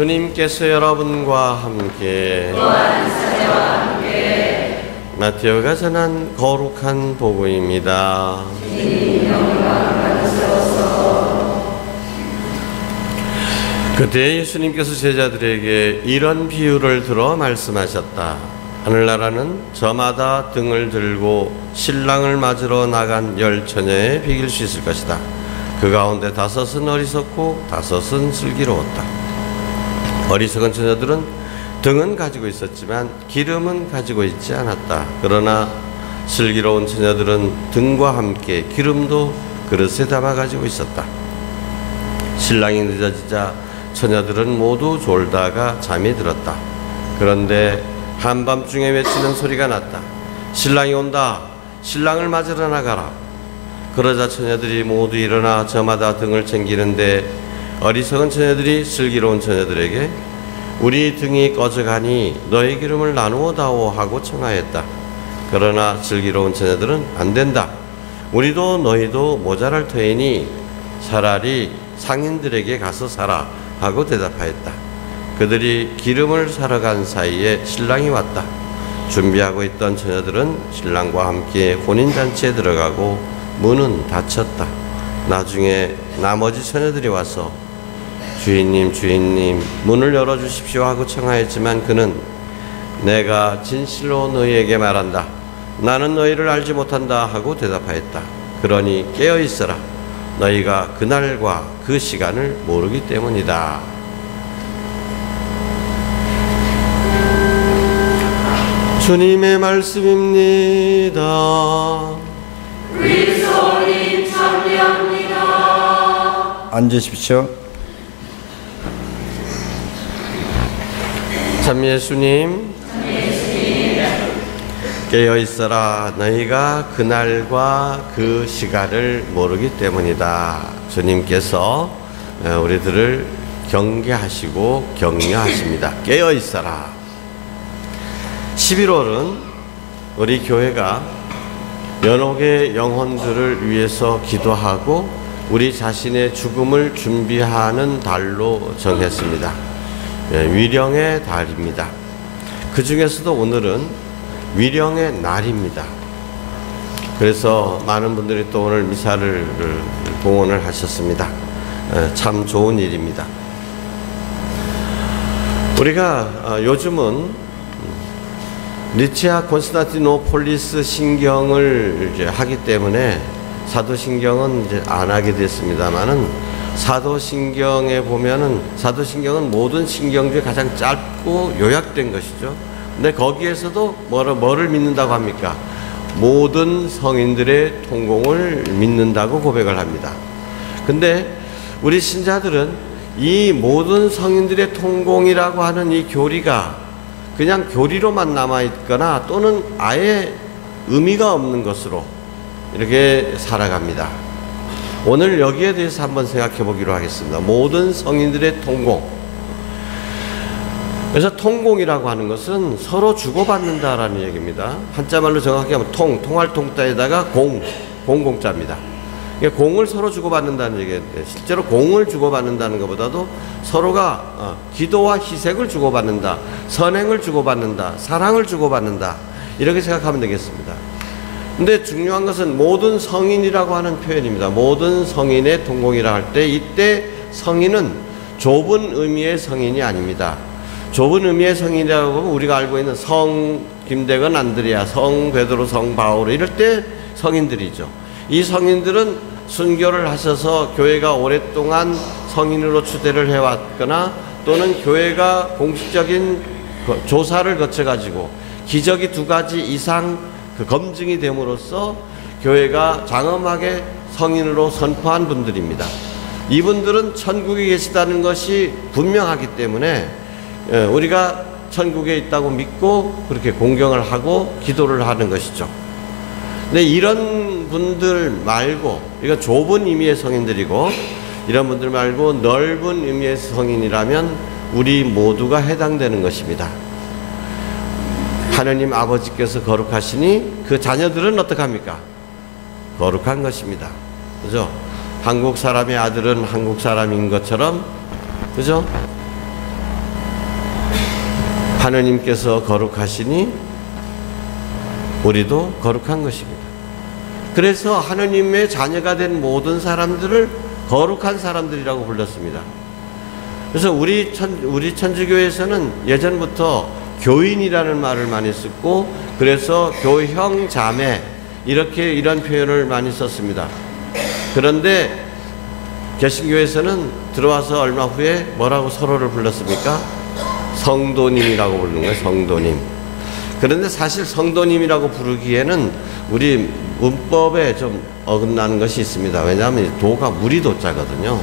주님께서 여러분과 함께 마태오가 전한 거룩한 복음입니다. 그때 예수님께서 제자들에게 이런 비유를 들어 말씀하셨다. 하늘나라는 저마다 등을 들고 신랑을 맞으러 나간 10처녀에 비길 수 있을 것이다. 그 가운데 5은 어리석고 5은 슬기로웠다. 어리석은 처녀들은 등은 가지고 있었지만 기름은 가지고 있지 않았다. 그러나 슬기로운 처녀들은 등과 함께 기름도 그릇에 담아 가지고 있었다. 신랑이 늦어지자 처녀들은 모두 졸다가 잠이 들었다. 그런데 한밤중에 외치는 소리가 났다. 신랑이 온다. 신랑을 맞으러 나가라. 그러자 처녀들이 모두 일어나 저마다 등을 챙기는데 어리석은 처녀들이 슬기로운 처녀들에게 우리 등이 꺼져가니 너희 기름을 나누어 다오 하고 청하였다. 그러나 슬기로운 처녀들은 안 된다. 우리도 너희도 모자랄 터이니 차라리 상인들에게 가서 사라 하고 대답하였다. 그들이 기름을 사러 간 사이에 신랑이 왔다. 준비하고 있던 처녀들은 신랑과 함께 혼인잔치에 들어가고 문은 닫혔다. 나중에 나머지 처녀들이 와서 주인님, 주인님, 문을 열어주십시오 하고 청하였지만 그는 내가 진실로 너희에게 말한다. 나는 너희를 알지 못한다 하고 대답하였다. 그러니 깨어있어라. 너희가 그날과 그 시간을 모르기 때문이다. 주님의 말씀입니다. 그리스도님 찬미합니다. 앉으십시오. 참 예수님, 깨어있어라. 너희가 그날과 그 시간을 모르기 때문이다. 주님께서 우리들을 경계하시고 격려하십니다. 깨어있어라. 11월은 우리 교회가 연옥의 영혼들을 위해서 기도하고 우리 자신의 죽음을 준비하는 달로 정했습니다. 위령의 달입니다. 그 중에서도 오늘은 위령의 날입니다. 그래서 많은 분들이 또 오늘 미사를 봉헌을 하셨습니다. 참 좋은 일입니다. 우리가 요즘은 니치아 콘스탄티노폴리스 신경을 이제 하기 때문에 사도신경은 이제 안 하게 됐습니다만은 사도신경에 보면은 사도신경은 모든 신경 중에 가장 짧고 요약된 것이죠. 근데 거기에서도 뭐를 믿는다고 합니까? 모든 성인들의 통공을 믿는다고 고백을 합니다. 근데 우리 신자들은 이 모든 성인들의 통공이라고 하는 이 교리가 그냥 교리로만 남아있거나 또는 아예 의미가 없는 것으로 이렇게 살아갑니다. 오늘 여기에 대해서 한번 생각해 보기로 하겠습니다. 모든 성인들의 통공. 그래서 통공이라고 하는 것은 서로 주고받는다라는 얘기입니다. 한자말로 정확히 하면 통할 통자에다가 공공자입니다. 공을 서로 주고받는다는 얘기인데 실제로 공을 주고받는다는 것보다도 서로가 기도와 희생을 주고받는다, 선행을 주고받는다, 사랑을 주고받는다 이렇게 생각하면 되겠습니다. 근데 중요한 것은 모든 성인이라고 하는 표현입니다. 모든 성인의 통공이라 할 때 이때 성인은 좁은 의미의 성인이 아닙니다. 좁은 의미의 성인이라고 하면 우리가 알고 있는 성 김대건 안드레아, 성 베드로, 성 바오로 이럴 때 성인들이죠. 이 성인들은 순교를 하셔서 교회가 오랫동안 성인으로 추대를 해왔거나 또는 교회가 공식적인 조사를 거쳐가지고 기적이 2가지 이상 검증이 됨으로써 교회가 장엄하게 성인으로 선포한 분들입니다. 이분들은 천국에 계시다는 것이 분명하기 때문에 우리가 천국에 있다고 믿고 그렇게 공경을 하고 기도를 하는 것이죠. 근데 이런 분들 말고, 이거 좁은 의미의 성인들이고, 이런 분들 말고 넓은 의미의 성인이라면 우리 모두가 해당되는 것입니다. 하느님 아버지께서 거룩하시니 그 자녀들은 어떡합니까? 거룩한 것입니다. 그죠? 한국 사람의 아들은 한국 사람인 것처럼, 그죠? 하느님께서 거룩하시니 우리도 거룩한 것입니다. 그래서 하느님의 자녀가 된 모든 사람들을 거룩한 사람들이라고 불렀습니다. 그래서 우리 천주교에서는 예전부터 교인이라는 말을 많이 썼고, 그래서 교형, 자매 이런 표현을 많이 썼습니다. 그런데 개신교에서는 들어와서 얼마 후에 뭐라고 서로를 불렀습니까? 성도님이라고 부르는 거예요. 성도님. 그런데 사실 성도님이라고 부르기에는 우리 문법에 좀 어긋나는 것이 있습니다. 왜냐하면 도가 무리도자거든요.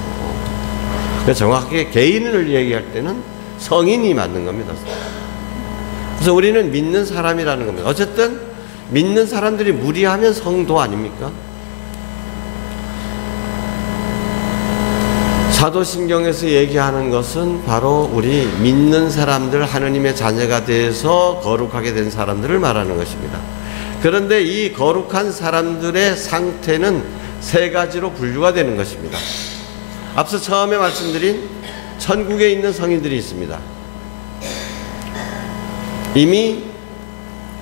그래서 정확하게 개인을 얘기할 때는 성인이 맞는 겁니다. 그래서 우리는 믿는 사람이라는 겁니다. 어쨌든 믿는 사람들이 무리하면 성도 아닙니까? 사도신경에서 얘기하는 것은 바로 우리 믿는 사람들, 하느님의 자녀가 돼서 거룩하게 된 사람들을 말하는 것입니다. 그런데 이 거룩한 사람들의 상태는 세 가지로 분류가 되는 것입니다. 앞서 처음에 말씀드린 천국에 있는 성인들이 있습니다. 이미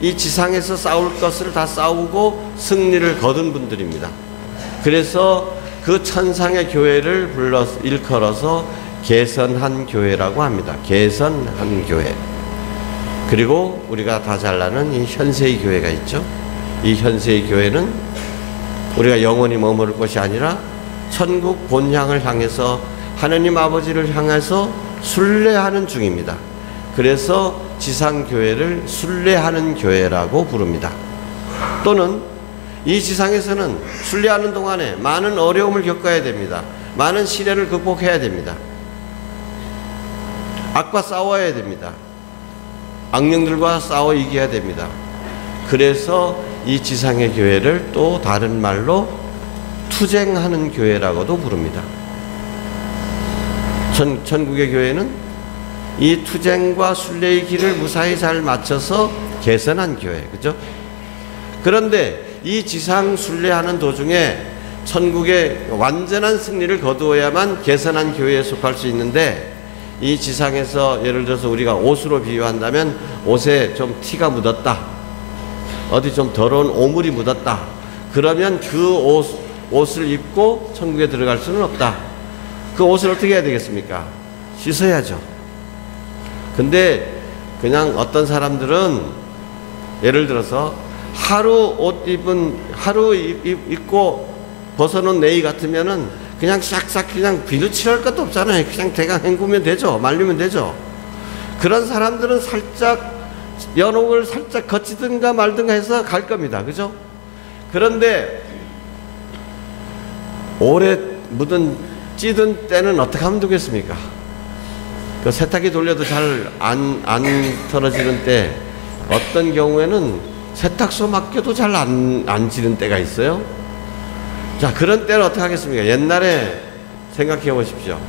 이 지상에서 싸울 것을 다 싸우고 승리를 거둔 분들입니다. 그래서 그 천상의 교회를 일컬어서 개선한 교회라고 합니다. 개선한 교회. 그리고 우리가 다 잘 아는 이 현세의 교회가 있죠. 이 현세의 교회는 우리가 영원히 머무를 것이 아니라 천국 본향을 향해서 하느님 아버지를 향해서 순례하는 중입니다. 그래서 지상교회를 순례하는 교회라고 부릅니다. 또는 이 지상에서는 순례하는 동안에 많은 어려움을 겪어야 됩니다. 많은 시련을 극복해야 됩니다. 악과 싸워야 됩니다. 악령들과 싸워 이겨야 됩니다. 그래서 이 지상의 교회를 또 다른 말로 투쟁하는 교회라고도 부릅니다. 천국의 교회는 이 투쟁과 순례의 길을 무사히 잘 맞춰서 개선한 교회, 그죠? 그런데 이 지상 순례하는 도중에 천국의 완전한 승리를 거두어야만 개선한 교회에 속할 수 있는데, 이 지상에서 예를 들어서 우리가 옷으로 비유한다면 옷에 좀 티가 묻었다, 어디 좀 더러운 오물이 묻었다, 그러면 그 옷을 입고 천국에 들어갈 수는 없다. 그 옷을 어떻게 해야 되겠습니까? 씻어야죠. 근데 그냥 어떤 사람들은 예를 들어서 하루 입고 벗어놓은 내의 같으면은 그냥 싹싹 그냥 비누칠할 것도 없잖아요. 그냥 대강 헹구면 되죠. 말리면 되죠. 그런 사람들은 살짝 연옥을 살짝 거치든가 말든가 해서 갈 겁니다. 그죠? 그런데 오래 찌든 때는 어떻게 하면 되겠습니까? 그 세탁기 돌려도 잘 안 털어지는 때, 어떤 경우에는 세탁소 맡겨도 잘 안 지는 때가 있어요. 자, 그런 때는 어떻게 하겠습니까? 옛날에 생각해 보십시오.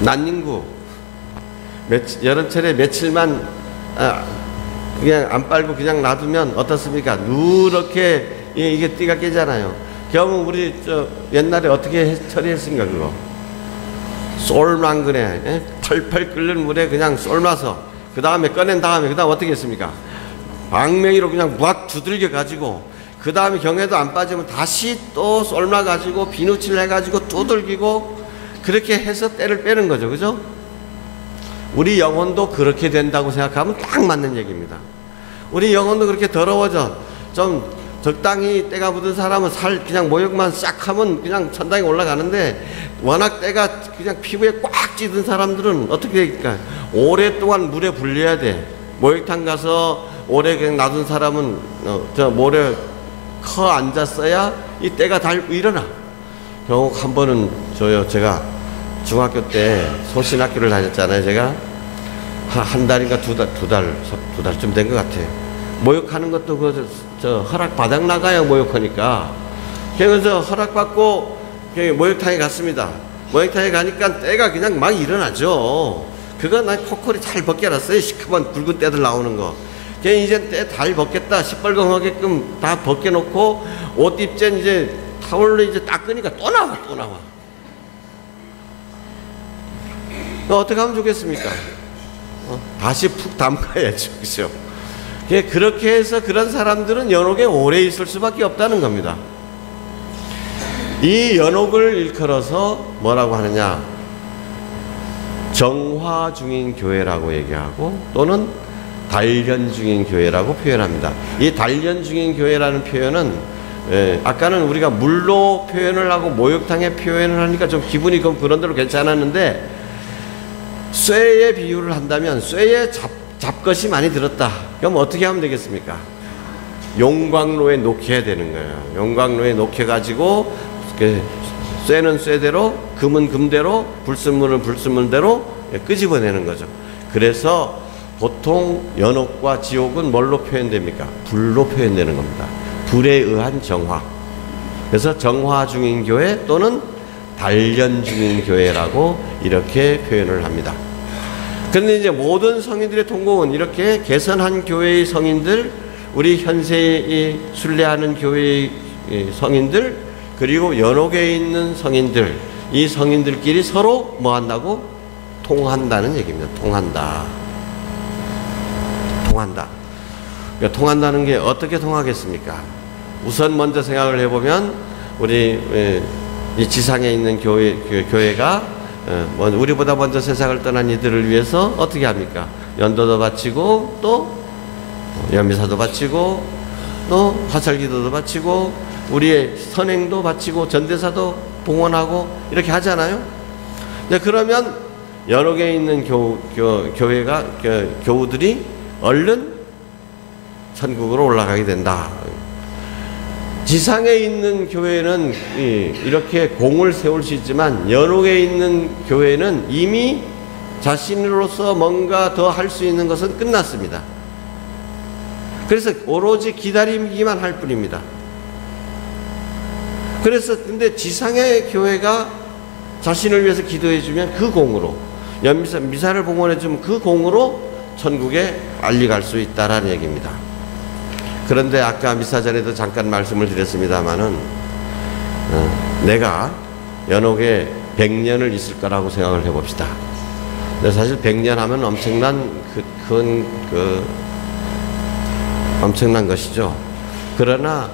난닝구 여름철에 며칠만 그냥 안 빨고 그냥 놔두면 어떻습니까? 누렇게 이게 띠가 깨잖아요. 그러면 우리 옛날에 어떻게 처리했습니까? 그거 쏠망근에 펄펄 끓는 물에 그냥 쏠마서 그 다음에 꺼낸 다음에 그 다음 어떻게 했습니까? 방맹이로 그냥 무악 두들겨 가지고 그 다음에 경에도 안 빠지면 다시 또 쏠마 가지고 비누칠 해가지고 두들기고 그렇게 해서 때를 빼는 거죠. 그죠? 우리 영혼도 그렇게 된다고 생각하면 딱 맞는 얘기입니다. 우리 영혼도 그렇게 더러워져 좀 적당히 때가 묻은 사람은 살 그냥 모욕만 싹 하면 그냥 천당에 올라가는데, 워낙 때가 그냥 피부에 꽉 찌든 사람들은 어떻게 될까? 오랫동안 물에 불려야 돼. 목욕탕 가서 오래 그냥 놔둔 사람은 저 모래 커 앉았어야 이 때가 달고 일어나. 경우 한 번은 제가 중학교 때 소신학교를 다녔잖아요. 제가 한 달인가 두 달쯤 된 것 같아요. 모욕하는 것도 저 허락 바닥 나가야 모욕하니까. 그래서 허락 받고 모욕탕에 갔습니다. 모욕탕에 가니까 때가 그냥 막 일어나죠. 그거 난 코코리 잘 벗겨놨어요. 시커먼 붉은 때들 나오는 거. 이제 때 잘 벗겠다 시뻘건하게끔 다 벗겨놓고 옷 입젠 이제 타월로 이제 닦으니까 또 나와. 어떻게 하면 좋겠습니까? 다시 푹 담가야죠. 그죠? 그렇게 해서 그런 사람들은 연옥에 오래 있을 수밖에 없다는 겁니다. 이 연옥을 일컬어서 뭐라고 하느냐? 정화 중인 교회라고 얘기하고 또는 단련 중인 교회라고 표현합니다. 이 단련 중인 교회라는 표현은 아까는 우리가 물로 표현을 하고 목욕탕에 표현을 하니까 좀 기분이 그런 대로 괜찮았는데 쇠의 비유를 한다면 쇠에 잡것이 많이 들었다. 그럼 어떻게 하면 되겠습니까? 용광로에 녹여야 되는 거예요. 용광로에 녹여가지고 쇠는 쇠대로 금은 금대로 불순물은 불순물대로 끄집어내는 거죠. 그래서 보통 연옥과 지옥은 뭘로 표현됩니까? 불로 표현되는 겁니다. 불에 의한 정화. 그래서 정화 중인 교회 또는 단련 중인 교회라고 이렇게 표현을 합니다. 그런데 이제 모든 성인들의 통곡은 이렇게 개선한 교회의 성인들, 우리 현세에 순례하는 교회의 성인들, 그리고 연옥에 있는 성인들, 이 성인들끼리 서로 뭐 한다고? 통한다는 얘기입니다. 통한다. 그러니까 통한다는 게 어떻게 통하겠습니까? 우선 먼저 생각을 해보면 우리 이 지상에 있는 교회가 우리보다 먼저 세상을 떠난 이들을 위해서 어떻게 합니까? 연도도 바치고 또 연미사도 바치고 또 화살기도도 바치고 우리의 선행도 바치고 전대사도 봉헌하고 이렇게 하잖아요. 그러면 연옥에 있는 교우들이 얼른 천국으로 올라가게 된다. 지상에 있는 교회는 이렇게 공을 세울 수 있지만 연옥에 있는 교회는 이미 자신으로서 뭔가 더 할 수 있는 것은 끝났습니다. 그래서 오로지 기다리기만 할 뿐입니다. 그래서 근데 지상의 교회가 자신을 위해서 기도해주면 그 공으로 미사를 봉헌해주면 그 공으로 천국에 빨리 갈 수 있다라는 얘기입니다. 그런데 아까 미사 전에도 잠깐 말씀을 드렸습니다마는 내가 연옥에 100년을 있을 거라고 생각을 해봅시다. 근데 사실 100년 하면 엄청난 것이죠. 그러나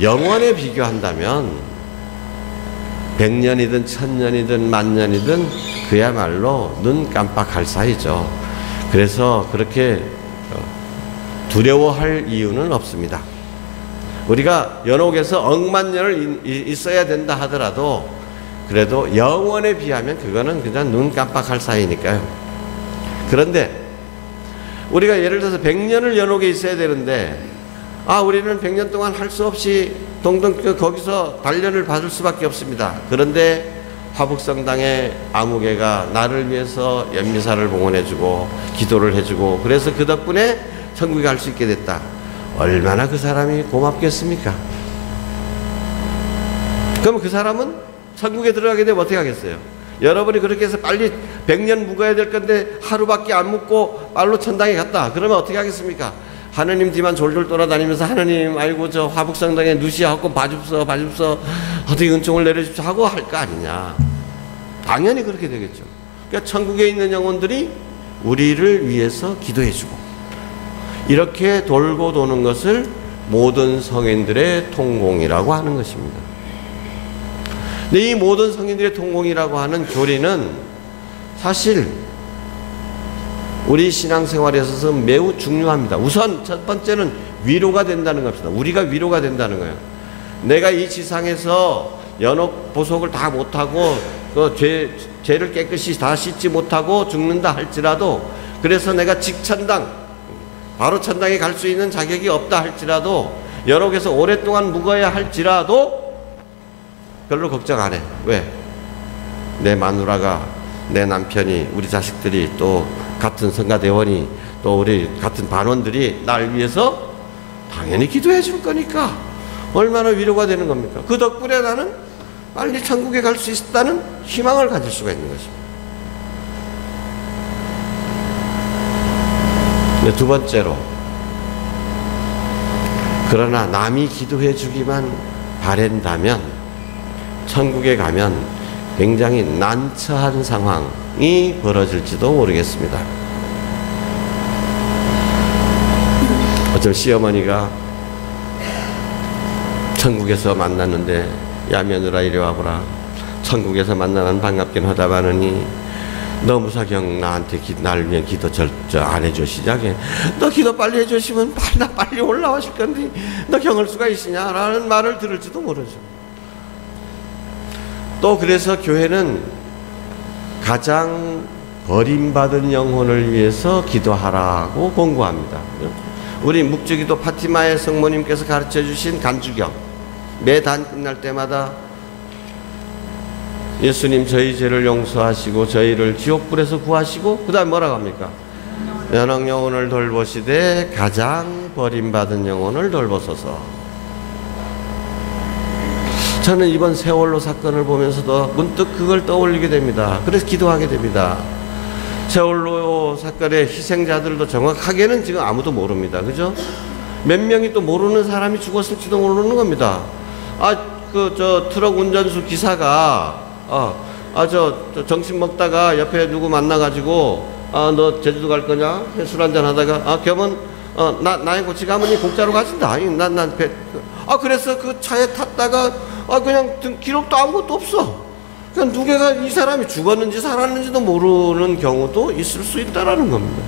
영원에 비교한다면 100년이든 1000년이든 만년이든 그야말로 눈 깜빡할 사이죠. 그래서 그렇게 두려워할 이유는 없습니다. 우리가 연옥에서 억만 년을 있어야 된다 하더라도 그래도 영원에 비하면 그거는 그냥 눈 깜빡할 사이니까요. 그런데 우리가 예를 들어서 100년을 연옥에 있어야 되는데 우리는 100년 동안 할 수 없이 동동 거기서 단련을 받을 수밖에 없습니다. 그런데 화북성당의 아무개가 나를 위해서 연미사를 봉헌해주고 기도를 해주고 그래서 그 덕분에 천국에 갈 수 있게 됐다. 얼마나 그 사람이 고맙겠습니까? 그럼 그 사람은 천국에 들어가게 되면 어떻게 하겠어요? 여러분이 그렇게 해서 빨리 100년 묵어야 될 건데 하루밖에 안 묵고 빨로 천당에 갔다. 그러면 어떻게 하겠습니까? 하느님 뒤만 졸졸 돌아다니면서 하느님 아이고 저 화북성당에 누시하고 봐줍서 어떻게 은총을 내려주십시오 하고 할 거 아니냐. 당연히 그렇게 되겠죠. 그러니까 천국에 있는 영혼들이 우리를 위해서 기도해주고 이렇게 돌고 도는 것을 모든 성인들의 통공이라고 하는 것입니다. 근데 이 모든 성인들의 통공이라고 하는 교리는 사실 우리 신앙생활에 있어서 매우 중요합니다. 우선 첫 번째는 위로가 된다는 겁니다. 우리가 위로가 된다는 거예요. 내가 이 지상에서 연옥 보속을 다 못하고 죄를 깨끗이 다 씻지 못하고 죽는다 할지라도 그래서 내가 직천당 바로 천당에 갈 수 있는 자격이 없다 할지라도 연옥에서 오랫동안 묵어야 할지라도 별로 걱정 안 해. 왜? 내 마누라가 내 남편이 우리 자식들이 또 같은 성가대원이 또 우리 같은 반원들이 날 위해서 당연히 기도해 줄 거니까 얼마나 위로가 되는 겁니까? 그 덕분에 나는 빨리 천국에 갈 수 있다는 희망을 가질 수가 있는 것입니다. 두 번째로 그러나 남이 기도해 주기만 바란다면 천국에 가면 굉장히 난처한 상황이 벌어질지도 모르겠습니다. 어쩜 시어머니가 천국에서 만났는데 야 며느라 이리 와보라. 천국에서 만나는 반갑긴 하다마느니 너 무사경 나한테 날 위해 기도 안 해주시자게. 너 기도 빨리 해주시면 나 빨리 올라오실 건데 너 경을 수가 있으냐라는 말을 들을지도 모르죠. 또 그래서 교회는 가장 버림받은 영혼을 위해서 기도하라고 권고합니다. 우리 묵주기도 파티마의 성모님께서 가르쳐 주신 간주경, 매단 끝날 때마다 예수님 저희 죄를 용서하시고 저희를 지옥불에서 구하시고 그 다음 뭐라고 합니까? 연옥 영혼을 돌보시되 가장 버림받은 영혼을 돌보소서. 저는 이번 세월호 사건을 보면서도 문득 그걸 떠올리게 됩니다. 그래서 기도하게 됩니다. 세월호 사건의 희생자들도 정확하게는 지금 아무도 모릅니다. 그죠? 몇 명이 또 모르는 사람이 죽었을지도 모르는 겁니다. 저 트럭 운전수 기사가 저 정신 먹다가 옆에 누구 만나가지고 너 제주도 갈 거냐? 술 한잔 하다가 겸은 나의 고치 가면이 공짜로 가진다. 그래서 그 차에 탔다가 그냥 기록도 아무것도 없어. 그냥 누구가 이 사람이 죽었는지 살았는지도 모르는 경우도 있을 수 있다라는 겁니다.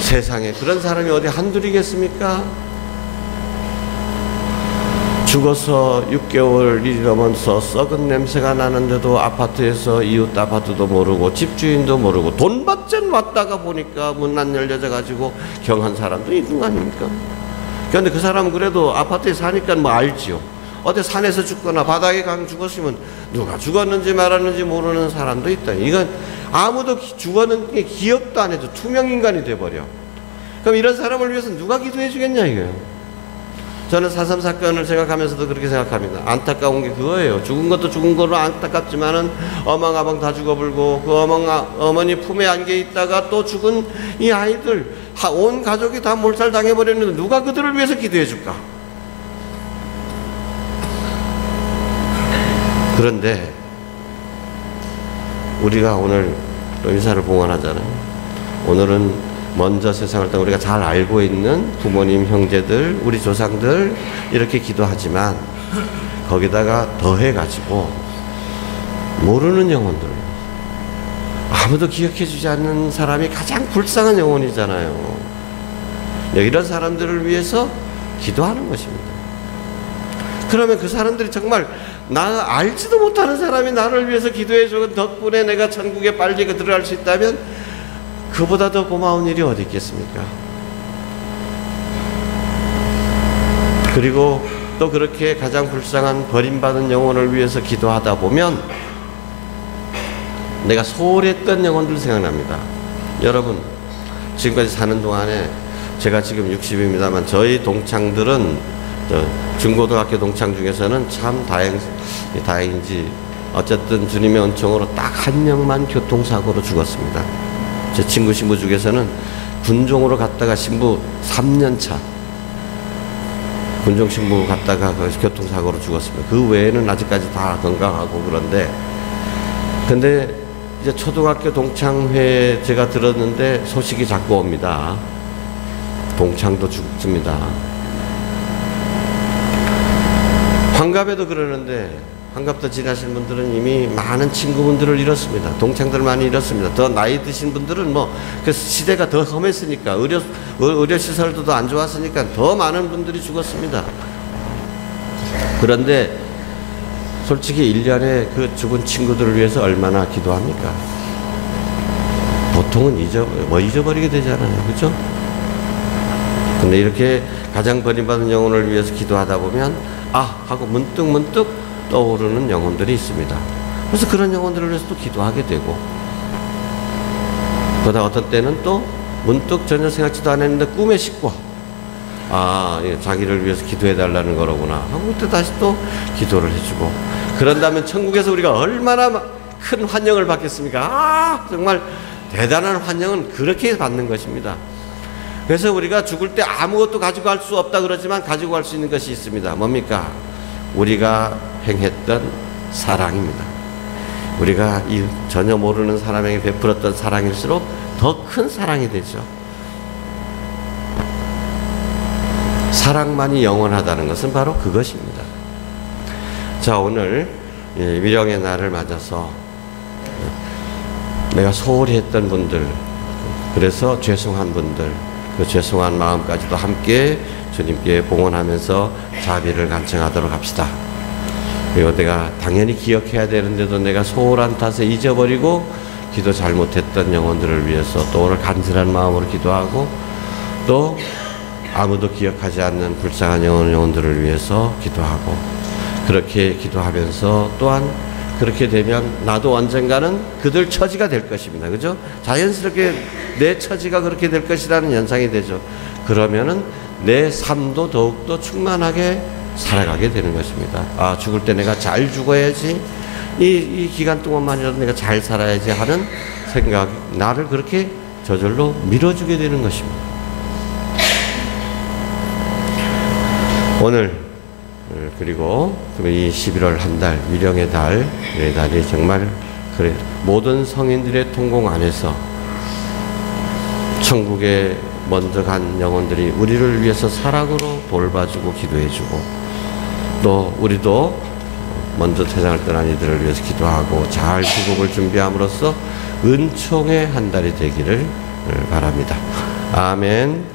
세상에 그런 사람이 어디 한둘이겠습니까? 죽어서 6개월이 넘어서 썩은 냄새가 나는데도 아파트에서 이웃 아파트도 모르고 집주인도 모르고 돈받전 왔다가 보니까 문 안 열려져 가지고 경한 사람도 있는 거 아닙니까? 그런데 그 사람은 그래도 아파트에 사니까 뭐 알지요. 어디 산에서 죽거나 바닥에 강 죽었으면 누가 죽었는지 말았는지 모르는 사람도 있다. 이건 아무도 죽었는 기억도 안 해도 투명인간이 돼버려. 그럼 이런 사람을 위해서 누가 기도해 주겠냐 이거예요. 저는 4.3 사건을 생각하면서도 그렇게 생각합니다. 안타까운 게 그거예요. 죽은 것도 죽은 거로 안타깝지만은 어망아방 다 죽어불고 그 어머니 품에 안겨 있다가 또 죽은 이 아이들 온 가족이 다 몰살 당해버렸는데 누가 그들을 위해서 기도해 줄까? 그런데 우리가 오늘 또 인사를 봉헌하잖아요. 오늘은 먼저 세상을 떠나 우리가 잘 알고 있는 부모님, 형제들, 우리 조상들 이렇게 기도하지만 거기다가 더해가지고 모르는 영혼들, 아무도 기억해주지 않는 사람이 가장 불쌍한 영혼이잖아요. 이런 사람들을 위해서 기도하는 것입니다. 그러면 그 사람들이 정말 나 알지도 못하는 사람이 나를 위해서 기도해주는 덕분에 내가 천국에 빨리 들어갈 수 있다면 그보다 더 고마운 일이 어디 있겠습니까? 그리고 또 그렇게 가장 불쌍한 버림받은 영혼을 위해서 기도하다 보면 내가 소홀히 했던 영혼들 생각납니다. 여러분 지금까지 사는 동안에 제가 지금 60입니다만 저희 동창들은 중고등학교 동창 중에서는 참 다행인지 어쨌든 주님의 은총으로 딱 한 명만 교통사고로 죽었습니다. 제 친구 신부 중에서는 군종으로 갔다가 신부 3년차 군종 신부 갔다가 교통사고로 죽었습니다. 그 외에는 아직까지 다 건강하고 근데 이제 초등학교 동창회 제가 들었는데 소식이 자꾸 옵니다. 동창도 죽습니다. 환갑에도 그러는데 환갑도 지나신 분들은 이미 많은 친구분들을 잃었습니다. 동창들 많이 잃었습니다. 더 나이 드신 분들은 그 시대가 더 험했으니까 의료시설도 안 좋았으니까 더 많은 분들이 죽었습니다. 그런데 솔직히 1년에 그 죽은 친구들을 위해서 얼마나 기도합니까? 보통은 잊어버리게 되잖아요. 그죠? 근데 이렇게 가장 버림받은 영혼을 위해서 기도하다 보면 하고 문득 떠오르는 영혼들이 있습니다. 그래서 그런 영혼들을 위해서 또 기도하게 되고 그러다 어떤 때는 또 문득 전혀 생각지도 않았는데 꿈에 싣고 자기를 위해서 기도해 달라는 거로구나 하고 그때 다시 또 기도를 해주고 그런다면 천국에서 우리가 얼마나 큰 환영을 받겠습니까? 정말 대단한 환영은 그렇게 받는 것입니다. 그래서 우리가 죽을 때 아무것도 가지고 갈 수 없다 그러지만 가지고 갈 수 있는 것이 있습니다. 뭡니까? 우리가 행했던 사랑입니다. 우리가 이 전혀 모르는 사람에게 베풀었던 사랑일수록 더 큰 사랑이 되죠. 사랑만이 영원하다는 것은 바로 그것입니다. 자, 오늘 위령의 날을 맞아서 내가 소홀히 했던 분들, 그래서 죄송한 분들, 그 죄송한 마음까지도 함께 주님께 봉헌하면서 자비를 간청하도록 합시다. 그리고 내가 당연히 기억해야 되는데도 내가 소홀한 탓에 잊어버리고 기도 잘못했던 영혼들을 위해서 또 오늘 간절한 마음으로 기도하고, 또 아무도 기억하지 않는 불쌍한 영혼들을 위해서 기도하고, 그렇게 기도하면서 또한 그렇게 되면 나도 언젠가는 그들 처지가 될 것입니다. 그죠? 자연스럽게 내 처지가 그렇게 될 것이라는 연상이 되죠. 그러면은 내 삶도 더욱더 충만하게 살아가게 되는 것입니다. 아, 죽을 때 내가 잘 죽어야지, 이 기간 동안만이라도 내가 잘 살아야지 하는 생각, 나를 그렇게 저절로 밀어주게 되는 것입니다. 오늘 그리고 이 11월 한 달, 위령의 달, 이 달이 정말 그래 모든 성인들의 통공 안에서 천국에 먼저 간 영혼들이 우리를 위해서 사랑으로 돌봐주고 기도해주고, 또 우리도 먼저 세상을 떠난 이들을 위해서 기도하고 잘 구국을 준비함으로써 은총의 한 달이 되기를 바랍니다. 아멘.